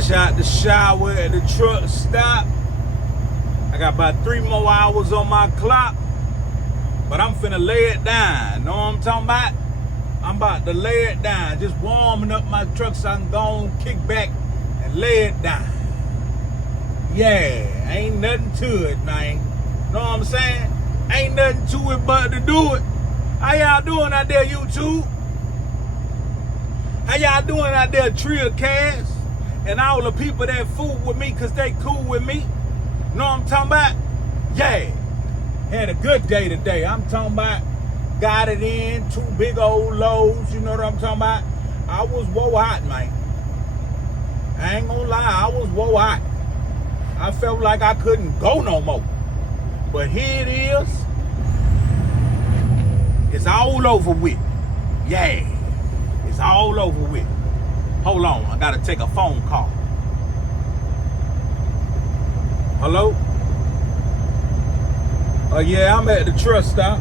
Fresh out the shower at the truck stop. I got about 3 more hours on my clock, but I'm finna lay it down. Know what I'm talking about? I'm about to lay it down. Just warming up my truck so I can go on, kick back, and lay it down. Yeah, ain't nothing to it, man. Know what I'm saying? Ain't nothing to it but to do it. How y'all doing out there, YouTube? How y'all doing out there, Trill Cast? And all the people that fool with me because they cool with me. Know what I'm talking about? Yeah. Had a good day today. I'm talking about got it in, 2 big old loads. You know what I'm talking about? I was woe hot, man. I ain't gonna lie, I was woe hot. I felt like I couldn't go no more. But here it is. It's all over with. Yeah. It's all over with. Hold on, I gotta take a phone call. Hello? Yeah, I'm at the truck stop.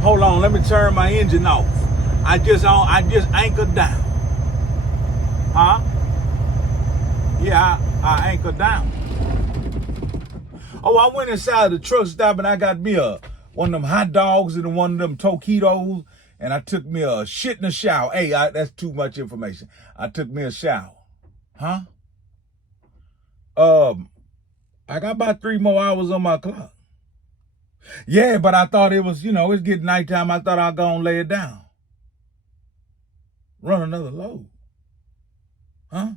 Hold on, let me turn my engine off. I just anchored down. Huh? Yeah, I anchored down. Oh, I went inside the truck stop and I got me one of them hot dogs and one of them taquitos, and I took me a shit in the shower. Hey, that's too much information. I took me a shower. Huh? I got about 3 more hours on my clock. Yeah, but I thought it was, it's getting nighttime. I thought I'd go and lay it down. Run another load. Huh?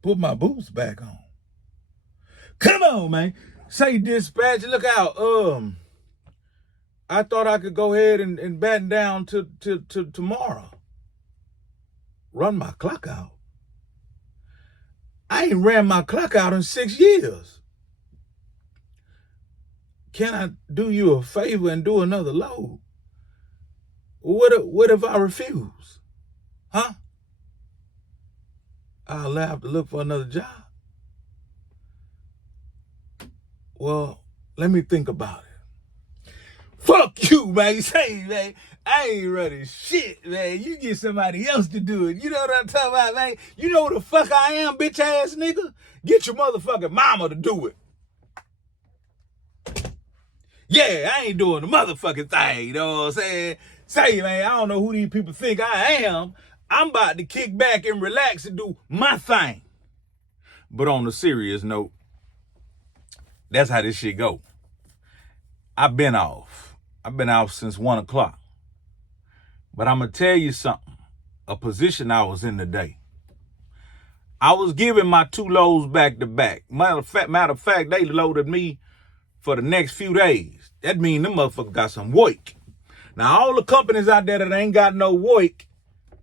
Put my boots back on. Come on, man. Say dispatch, look out. I thought I could go ahead and batten down to tomorrow. Run my clock out. I ain't ran my clock out in 6 years. Can I do you a favor and do another load? What if I refuse? Huh? I'll have to look for another job. Well, let me think about it. Fuck you, man. Say, man, I ain't running shit, man. You get somebody else to do it. You know what I'm talking about, man? You know who the fuck I am, bitch ass nigga? Get your motherfucking mama to do it. Yeah, I ain't doing the motherfucking thing, you know what I'm saying? Say, man, I don't know who these people think I am. I'm about to kick back and relax and do my thing. But on a serious note, that's how this shit go. I've been off since 1 o'clock. But I'm going to tell you something. A position I was in today. I was giving my 2 loads back to back. Matter of fact, they loaded me for the next few days. That means them motherfuckers got some work. Now, all the companies out there that ain't got no work,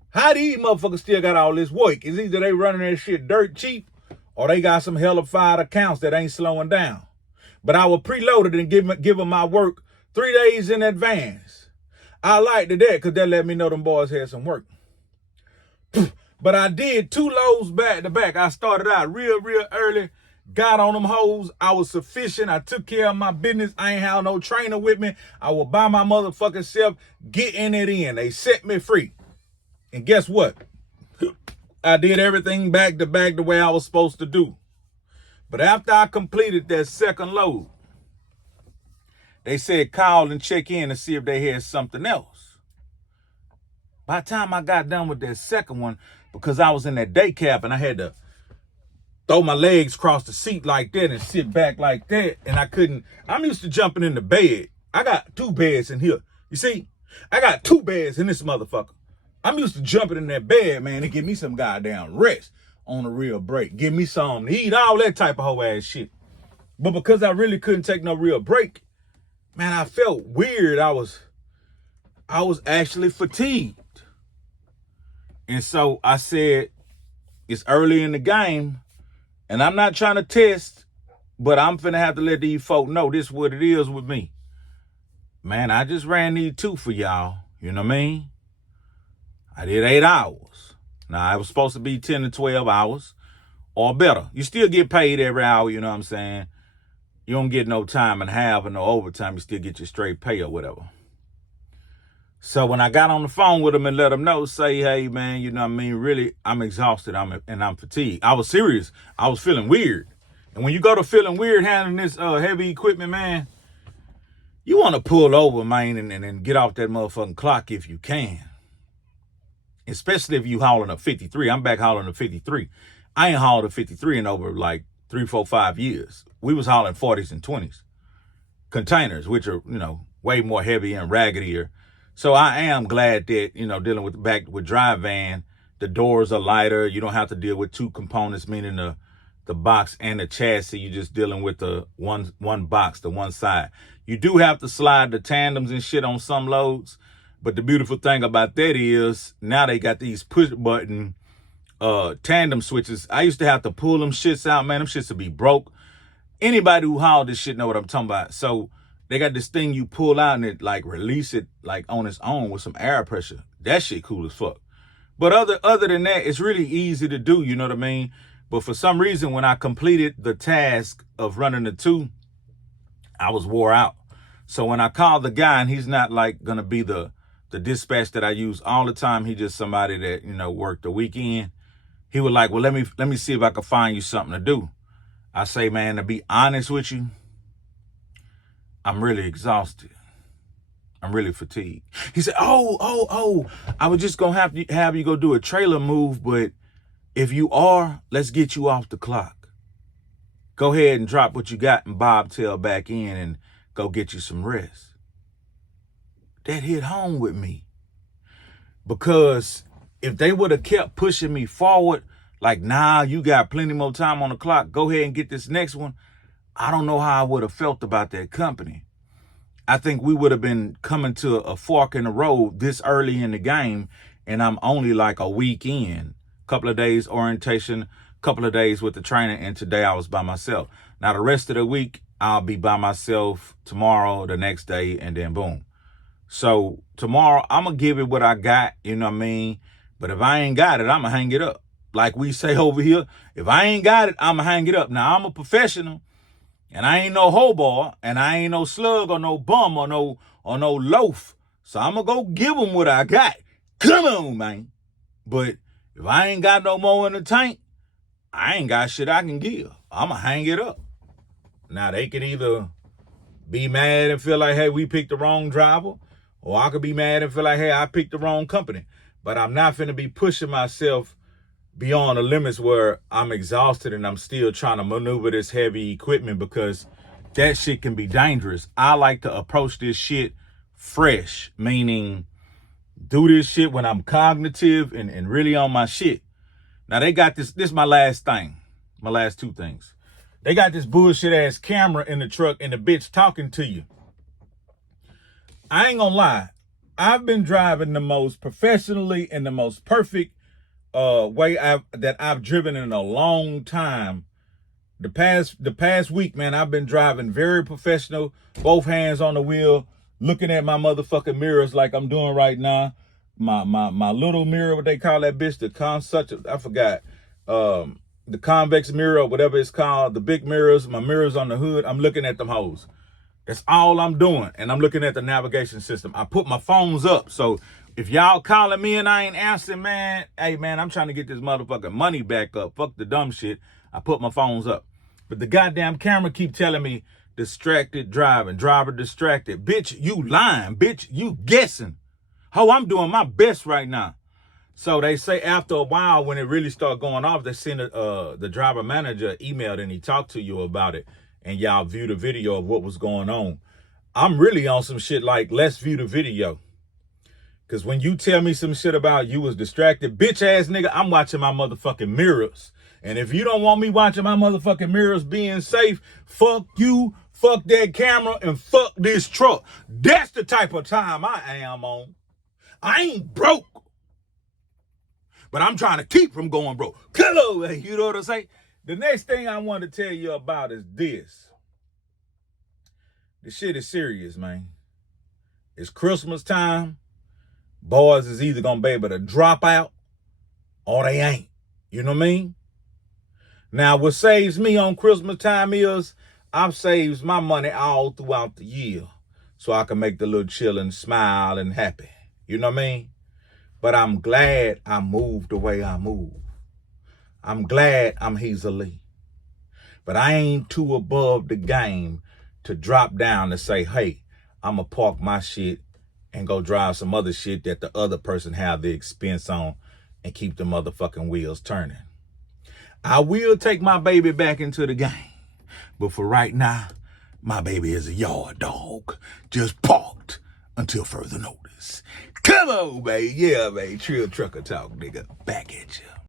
how these motherfuckers still got all this work? It's either they running their shit dirt cheap or they got some hellified accounts that ain't slowing down. But I was preloaded and give them my work 3 days in advance. I liked that because that let me know them boys had some work. But I did 2 loads back to back. I started out real early, got on them hoes. I was sufficient. I took care of my business. I ain't have no trainer with me. I was by my motherfucking self, getting it in. They set me free. And guess what? I did everything back to back the way I was supposed to do. But after I completed that second load, they said call and check in and see if they had something else. By the time I got done with that second one, because I was in that day cab and I had to throw my legs across the seat like that and sit back like that, and I couldn't. I'm used to jumping in the bed. I got 2 beds in here. You see? I got 2 beds in this motherfucker. I'm used to jumping in that bed, man, and give me some goddamn rest on a real break. Give me some to eat, all that type of hoe ass shit. But because I really couldn't take no real break, man, I felt weird. I was actually fatigued. And so I said, it's early in the game, and I'm not trying to test, but I'm finna have to let these folk know this is what it is with me. Man, I just ran these 2 for y'all. You know what I mean? I did 8 hours. Now, it was supposed to be 10 to 12 hours or better. You still get paid every hour, you know what I'm saying? You don't get no time and a half or no overtime. You still get your straight pay or whatever. So when I got on the phone with him and let him know, say, hey, man, you know what I mean? Really, I'm exhausted and I'm fatigued. I was serious. I was feeling weird. And when you go to feeling weird handling this heavy equipment, man, you want to pull over, man, and get off that motherfucking clock if you can. Especially if you hauling a 53. I'm back hauling a 53. I ain't hauled a 53 in over like 3, 4, 5 years. We was hauling 40s and 20s. Containers, which are, you know, way more heavy and raggedier. So I am glad that, you know, dealing with dry van, the doors are lighter. You don't have to deal with two components, meaning the box and the chassis. You're just dealing with the one box, the one side. You do have to slide the tandems and shit on some loads. But the beautiful thing about that is now they got these push button tandem switches. I used to have to pull them shits out, man. Them shits would be broke. Anybody who hauled this shit know what I'm talking about. So they got this thing you pull out and it like release it like on its own with some air pressure. That shit cool as fuck. But other than that, it's really easy to do, you know what I mean? But for some reason, when I completed the task of running the 2, I was wore out. So when I called the guy, and he's not like gonna be the dispatch that I use all the time, he just somebody that, you know, worked the weekend. He was like, well, let me see if I can find you something to do. I say, man, to be honest with you, I'm really exhausted. I'm really fatigued. He said, oh, I was just gonna have you go do a trailer move, but if you are, let's get you off the clock. Go ahead and drop what you got and bobtail back in and go get you some rest. That hit home with me. Because if they would have kept pushing me forward, like, nah, you got plenty more time on the clock, go ahead and get this next one, I don't know how I would have felt about that company. I think we would have been coming to a fork in the road this early in the game, and I'm only like a week in. Couple of days orientation, couple of days with the trainer, and today I was by myself. Now the rest of the week, I'll be by myself tomorrow, the next day, and then boom. So tomorrow, I'm going to give it what I got, you know what I mean? But if I ain't got it, I'm going to hang it up. Like we say over here, if I ain't got it, I'm going to hang it up. Now, I'm a professional, and I ain't no hobo, and I ain't no slug or no bum or no loaf. So I'm going to go give them what I got. Come on, man. But if I ain't got no more in the tank, I ain't got shit I can give. I'm going to hang it up. Now, they can either be mad and feel like, hey, we picked the wrong driver, or I could be mad and feel like, hey, I picked the wrong company. But I'm not finna be pushing myself beyond the limits where I'm exhausted and I'm still trying to maneuver this heavy equipment, because that shit can be dangerous. I like to approach this shit fresh, meaning do this shit when I'm cognitive and really on my shit. Now they got this is my last thing, my last 2 things. They got this bullshit ass camera in the truck and the bitch talking to you. I ain't gonna lie. I've been driving the most professionally and the most perfect way that I've driven in a long time. The past week, man, I've been driving very professional, both hands on the wheel, looking at my motherfucking mirrors like I'm doing right now. My little mirror, what they call that bitch, I forgot. The convex mirror or whatever it's called, the big mirrors, my mirrors on the hood, I'm looking at them hoes. That's all I'm doing. And I'm looking at the navigation system. I put my phones up. So if y'all calling me and I ain't answering, man, hey, man, I'm trying to get this motherfucking money back up. Fuck the dumb shit. I put my phones up. But the goddamn camera keep telling me distracted driving, driver distracted. Bitch, you lying. Bitch, you guessing. Ho, I'm doing my best right now. So they say after a while, when it really start going off, they send the driver manager emailed and he talked to you about it. And y'all view the video of what was going on. I'm really on some shit like, let's view the video. Because when you tell me some shit about you was distracted, bitch ass nigga, I'm watching my motherfucking mirrors. And if you don't want me watching my motherfucking mirrors being safe, fuck you, fuck that camera, and fuck this truck. That's the type of time I am on. I ain't broke. But I'm trying to keep from going broke. Hello, you know what I'm saying? The next thing I want to tell you about is this. This shit is serious, man. It's Christmas time. Boys is either going to be able to drop out or they ain't. You know what I mean? Now, what saves me on Christmas time is I've saved my money all throughout the year so I can make the little chillin', smile, and happy. You know what I mean? But I'm glad I moved the way I moved. I'm glad I'm Lee. But I ain't too above the game to drop down and say, hey, I'm going to park my shit and go drive some other shit that the other person have the expense on and keep the motherfucking wheels turning. I will take my baby back into the game. But for right now, my baby is a yard dog, just parked until further notice. Come on, baby. Yeah, baby. Trill Trucker Talk, nigga. Back at you.